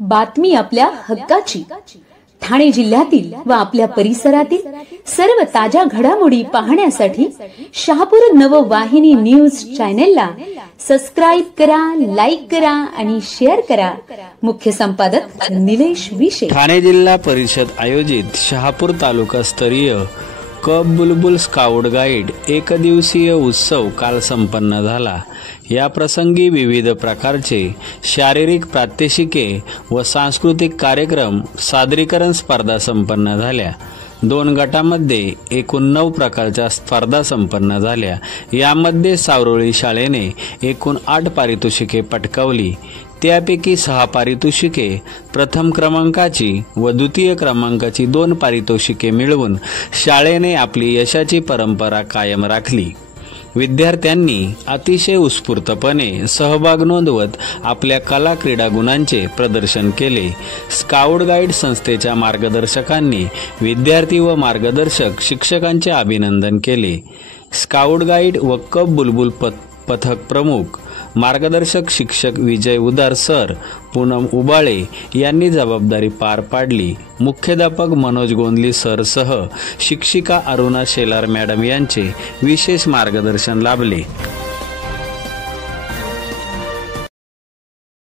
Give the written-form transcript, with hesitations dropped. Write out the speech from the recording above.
बातमी आपल्या हक्काची। ठाणे जिल्ह्यातील व आपल्या परिसरातील सर्व ताज्या घडामोडी पाहण्यासाठी शहापूर नववाहिनी न्यूज चॅनेलला सबस्क्राइब करा, लाईक करा आणि शेअर करा। मुख्य संपादक निलेश विशे। ठाणे जिल्हा परिषद आयोजित शहापूर तालुका स्तरीय कप बुलबुल स्काउट गाईड एक दिवसीय उत्सव काल संपन्न झाला। या प्रसंगी विविध प्रकारचे शारीरिक प्रात्यक्षिके व सांस्कृतिक कार्यक्रम सादरीकरण स्पर्धा संपन्न झाल्या। 2 गटामध्ये एकूण 9 प्रकारच्या स्पर्धा संपन्न झाल्या। यामध्ये सावरोळी शाळेने एकूण 8 पारितोषिके पटकावली। त्यापैकी 6 पारितोषिके प्रथम क्रमांकाची व द्वितीय क्रमांकाची 2 पारितोषिके मिळवून शाळेने आपली यशाची परंपरा कायम राखली। विद्यार्थ्यांनी अतिशय उत्स्फूर्तपणे सहभाग नोंदवत आपल्या कला क्रीडा गुणांचे प्रदर्शन केले। स्काउट गाईड संस्थेच्या मार्गदर्शकांनी विद्यार्थी व मार्गदर्शक शिक्षकांचे अभिनंदन केले। स्काउट गाईड व कप बुलबुल पथक प्रमुख मार्गदर्शक शिक्षक विजय उदार सर, पूनम उबाळे यांनी जबाबदारी पार पाडली। मुख्याध्यापक मनोज गोंदली सर सह शिक्षिका अरुणा शेलार मॅडम यांचे विशेष मार्गदर्शन लाभले।